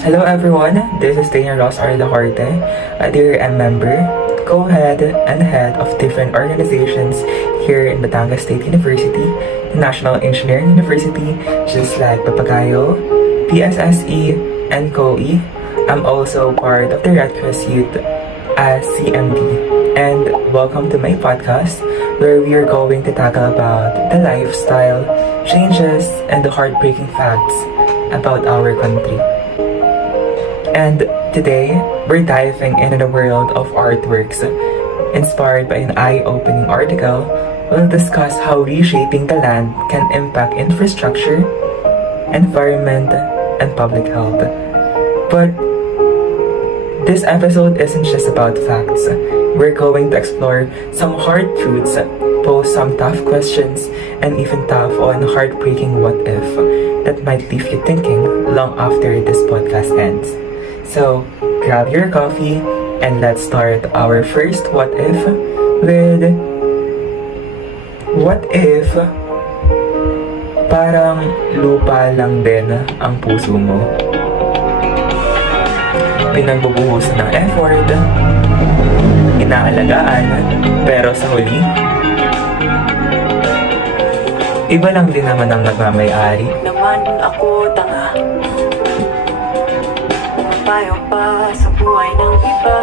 Hello everyone, this is Daniel Ross Arlahorte, a DRM member, co-head and head of different organizations here in Batangas State University, the National Engineering University, just like Papagayo, PSSE, and COE. I'm also part of the Red Cross Youth as CMD. And welcome to my podcast, where we are going to tackle about the lifestyle, changes, and the heartbreaking facts about our country. And today, we're diving into the world of artworks. Inspired by an eye-opening article, we'll discuss how reshaping the land can impact infrastructure, environment, and public health. But this episode isn't just about facts. We're going to explore some hard truths, pose some tough questions, and even tough on heartbreaking what if that might leave you thinking long after this podcast ends. So, grab your coffee and let's start our first what if with what if parang lupa lang din ang puso mo. Pinagbubuhusan ng effort, inaalagaan, pero sa huli, iba lang din naman ang nagmamay-ari. Naman ako tanga, payo pa sa buhay ng iba.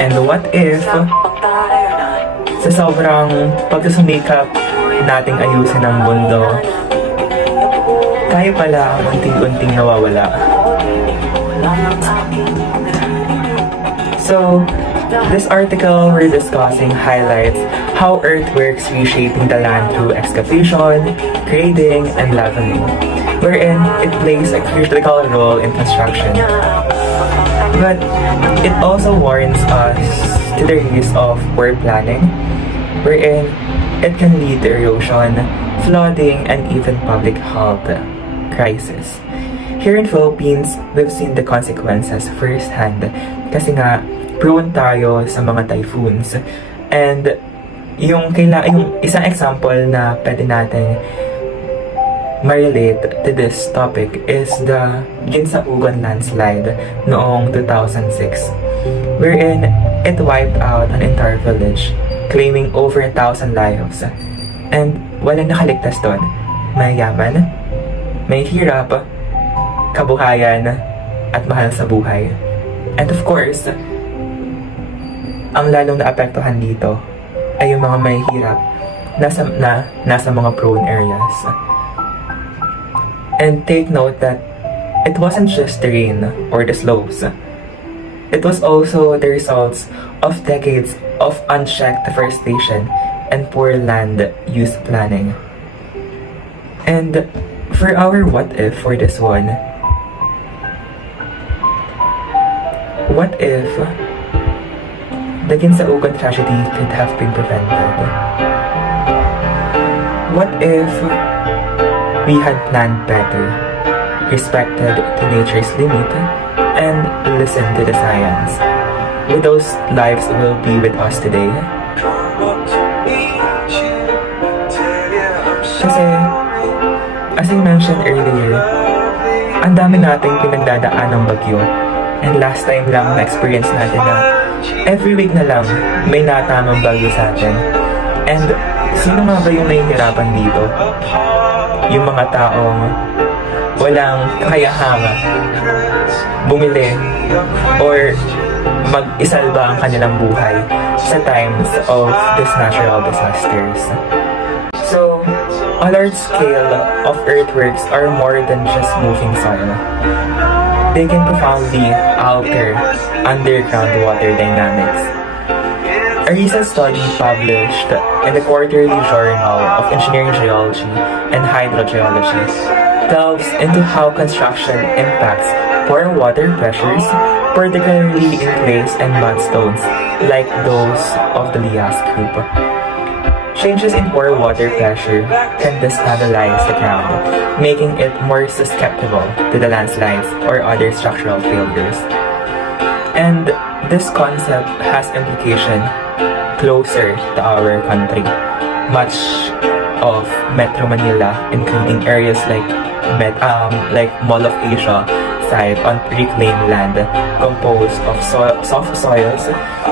And what if sa sobrang pagsusumikap nating ayusin ang mundo, tayo pala ang unting-unting nawawala. So, this article we're discussing highlights how earthworks reshaping the land through excavation, grading, and leveling, wherein it plays a critical role in construction. But it also warns us to the risk of poor planning, wherein it can lead to erosion, flooding, and even public health crisis. Here in Philippines, we've seen the consequences firsthand kasi nga prone tayo sa mga typhoons. And yung isang example na pwede natin ma-relate to this topic is the Ginsabugan landslide noong 2006, wherein it wiped out an entire village, claiming over 1,000 lives. And walang nakaligtas doon. May yaman, may hirap, kabuhayan, at mahal sa buhay. And of course, ang lalong naapektuhan dito ay yung mga may hirap nasa mga prone areas. And take note that it wasn't just the rain or the slopes. It was also the results of decades of unchecked deforestation and poor land use planning. And for our what if for this one, what if the Ginsabugan tragedy could have been prevented? What if we had planned better, respected to nature's limit, and listened to the science? Would those lives will be with us today? Kasi, as I mentioned earlier, ang dami nating pinagdadaan ng bagyo. And last time lang na-experience natin na every week na lang may natamang bagyo sa atin. And sino nga ba yung nahihirapan dito? Yung mga taong walang kakayahang bumili or mag-isalba ang kanilang buhay sa times of these natural disasters. So, a large scale of earthworks are more than just moving soil. They can profoundly alter underground water dynamics. A recent study published in the Quarterly Journal of Engineering Geology and Hydrogeology delves into how construction impacts pore water pressures, particularly in clays and mudstones like those of the Lias Group. Changes in pore water pressure can destabilize the ground, making it more susceptible to the landslides or other structural failures. And this concept has implication closer to our country. Much of Metro Manila, including areas like like Mall of Asia site on reclaimed land composed of soft soils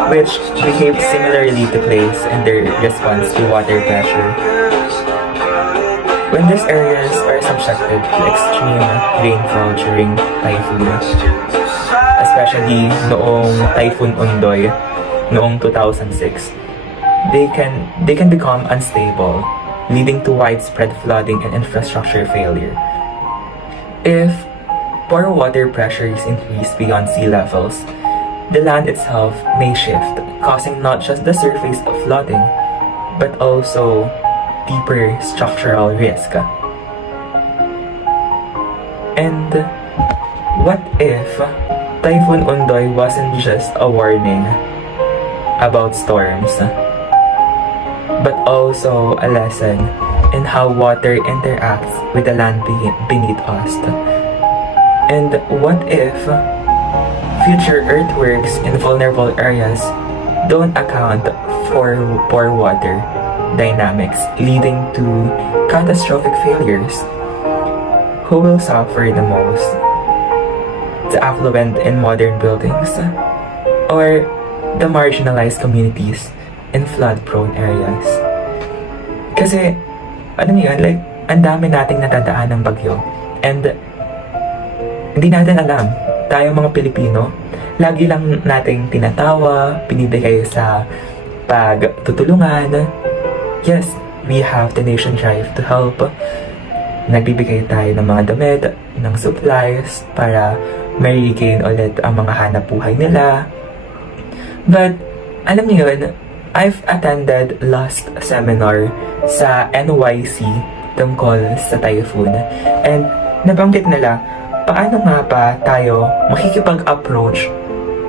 which behave similarly to clays in their response to water pressure. When these areas are subjected to extreme rainfall during typhoon, especially noong Typhoon Ondoy noong 2006, they can become unstable, leading to widespread flooding and infrastructure failure. If pore water pressures increase beyond sea levels, the land itself may shift, causing not just the surface of flooding, but also deeper structural risk. And what if Typhoon Ondoy wasn't just a warning about storms, but also a lesson in how water interacts with the land beneath us? And what if future earthworks in vulnerable areas don't account for pore water dynamics, leading to catastrophic failures? Who will suffer the most? The affluent in modern buildings, or the marginalized communities in flood-prone areas? Kasi, alam niyo yun, like, ang dami nating natadaan ng bagyo. And, hindi natin alam. Tayo mga Pilipino, lagi lang nating tinatawa, pinibigay sa pagtutulungan. Yes, we have the nation drive to help. Nagbibigay tayo ng mga damit, ng supplies, para ma-regain ulit ang mga hanap buhay nila. But, alam niyo yun, I've attended last seminar sa NYC tungkol sa typhoon. And nabanggit nila, paano nga ba tayo makikipag-approach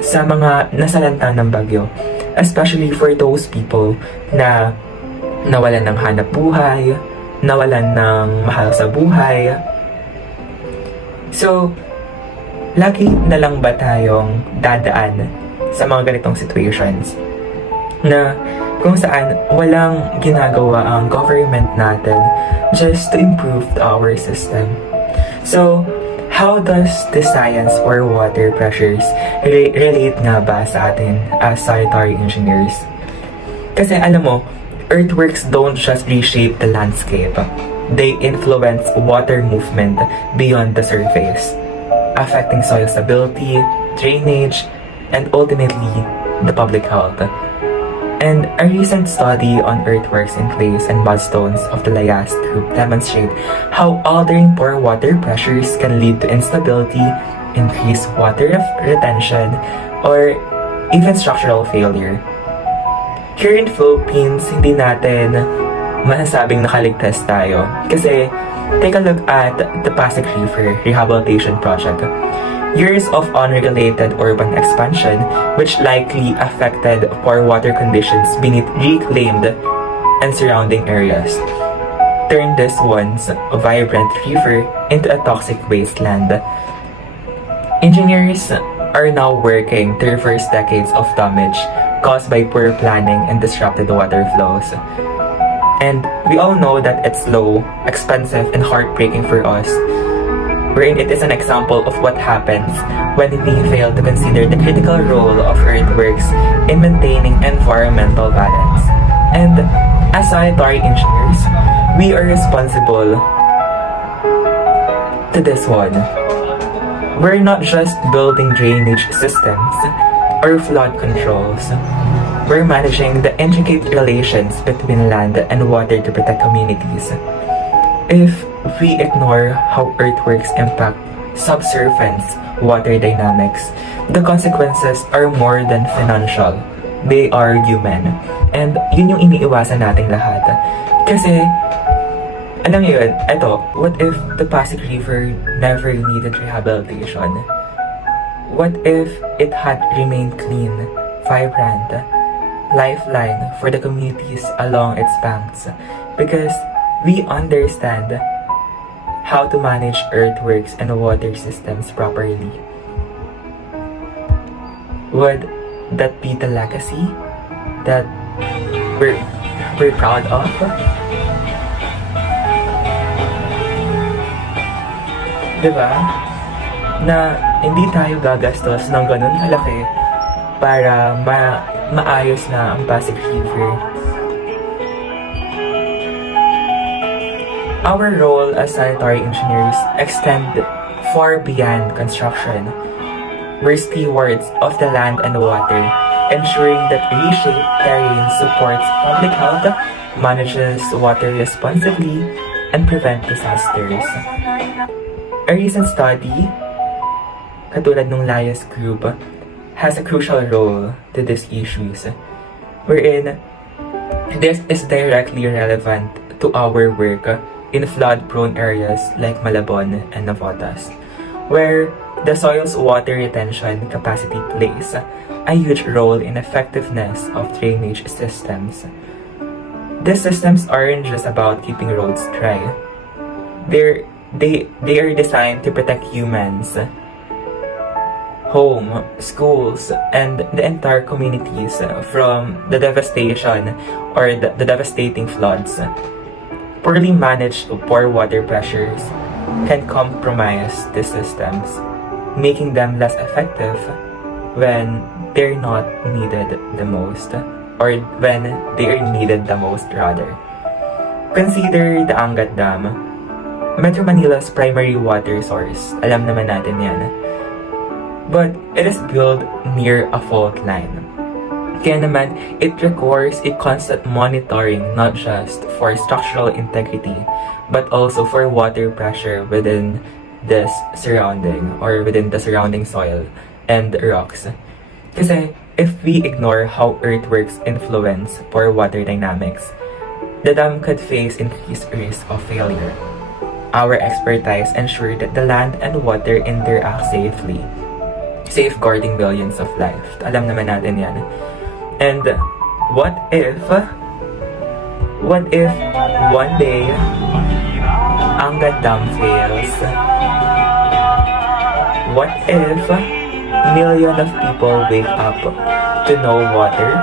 sa mga nasalanta ng bagyo? Especially for those people na nawalan ng hanap buhay, nawalan ng mahal sa buhay. So, lagi na lang ba tayong dadaan sa mga ganitong situations na kung saan walang ginagawa ang government natin just to improve our system? So, how does the science for water pressures relate nga ba sa atin as sanitary engineers? Kasi alam mo, earthworks don't just reshape the landscape. They influence water movement beyond the surface, affecting soil stability, drainage, and ultimately, the public health. And a recent study on earthworks in clays and mudstones of the Layast group demonstrate how altering pore water pressures can lead to instability, increased water retention, or even structural failure. Here in Philippines, hindi natin masasabing nakaligtas tayo. Kasi, take a look at the Pasig River Rehabilitation Project. Years of unregulated urban expansion, which likely affected poor water conditions beneath reclaimed and surrounding areas, turned this once vibrant river into a toxic wasteland. Engineers are now working to reverse decades of damage caused by poor planning and disrupted water flows. And we all know that it's slow, expensive, and heartbreaking for us, wherein it is an example of what happens when we fail to consider the critical role of earthworks in maintaining environmental balance. And as sanitary engineers, we are responsible to this one. We're not just building drainage systems or flood controls. We're managing the intricate relations between land and water to protect communities. If we ignore how earthworks impact subsurface water dynamics, the consequences are more than financial. They are human. And yun yung iniiwasan nating lahat. Kasi, alam niyo yun, eto, what if the Pasig River never needed rehabilitation? What if it had remained clean, vibrant, lifeline for the communities along its banks? Because we understand how to manage earthworks and water systems properly. Would that be the legacy that we're proud of? Diba? Na hindi tayo gagastos ng ganun kalaki para maayos na ang Pasig River. Our role as sanitary engineers extend far beyond construction. We're stewards of the land and water, ensuring that reshaped terrain supports public health, manages water responsibly, and prevent disasters. A recent study, katulad ng Lias Group, has a crucial role to these issues, wherein this is directly relevant to our work in flood-prone areas like Malabon and Navotas, where the soil's water retention capacity plays a huge role in effectiveness of drainage systems. These systems aren't just about keeping roads dry. They are designed to protect humans, home, schools, and the entire communities from the devastation or the devastating floods. Poorly managed poor water pressures can compromise these systems, making them less effective when they're not needed the most, or when they are needed the most rather. Consider the Angat Dam, Metro Manila's primary water source. Alam naman natin yan. But it is built near a fault line. Kaya naman, it requires a constant monitoring not just for structural integrity, but also for water pressure within this surrounding or within the surrounding soil and rocks. Kasi if we ignore how earthworks influence poor water dynamics, the dam could face increased risk of failure. Our expertise ensure that the land and water interact safely, safeguarding billions of lives. Alam naman natin yan. And what if one day Angat Dam fails? What if millions of people wake up to no water,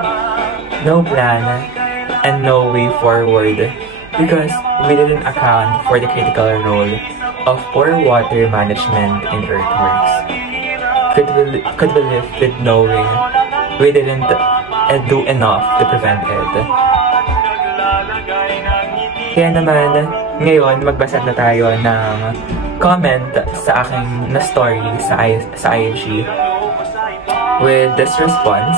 no plan, and no way forward because we didn't account for the critical role of poor water management in earthworks? Could we live with knowing we didn't do enough to prevent it? Kaya naman, ngayon magbasa na tayo ng comment sa aking na story sa IG with this response: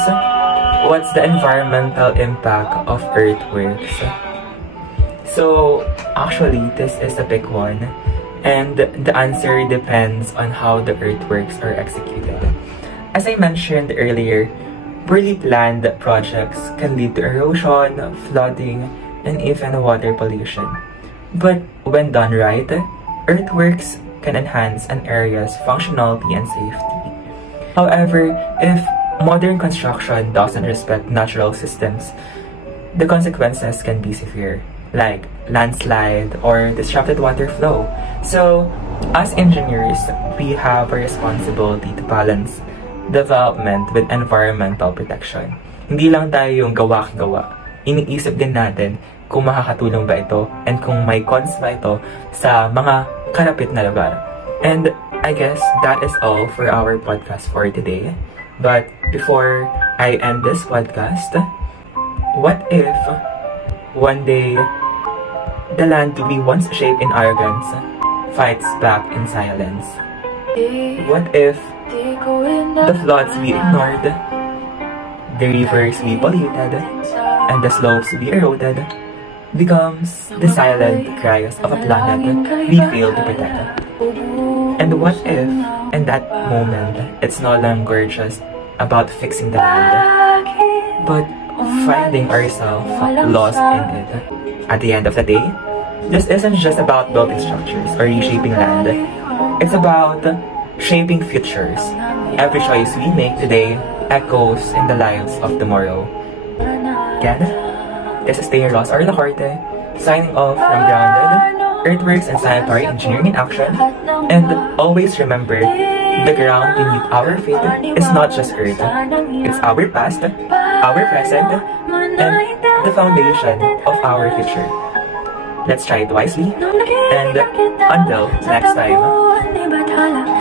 what's the environmental impact of earthworks? So actually, this is a big one, and the answer depends on how the earthworks are executed. As I mentioned earlier, poorly planned projects can lead to erosion, flooding, and even water pollution. But when done right, earthworks can enhance an area's functionality and safety. However, if modern construction doesn't respect natural systems, the consequences can be severe, like landslide or disrupted water flow. So, as engineers, we have a responsibility to balance development with environmental protection. Hindi lang tayo yung gawa-gawa. Iniisip din natin kung makakatulong ba ito and kung may cons ba ito sa mga karapit na lugar. And I guess that is all for our podcast for today. But before I end this podcast, what if one day the land we once shaped in arrogance fights back in silence? What if the floods we ignored, the rivers we polluted, and the slopes we eroded becomes the silent cries of a planet we failed to protect? And what if, in that moment, it's no longer just about fixing the land, but finding ourselves lost in it? At the end of the day, this isn't just about building structures or reshaping land. It's about shaping futures. Every choice we make today echoes in the lives of tomorrow. Again, this is Taylor Ross Arlacorte, signing off from Grounded, Earthworks and Sanitary Engineering in Action. And always remember, the ground beneath our feet is not just earth. It's our past, our present, and the foundation of our future. Let's try it wisely, and until next time. tadhana.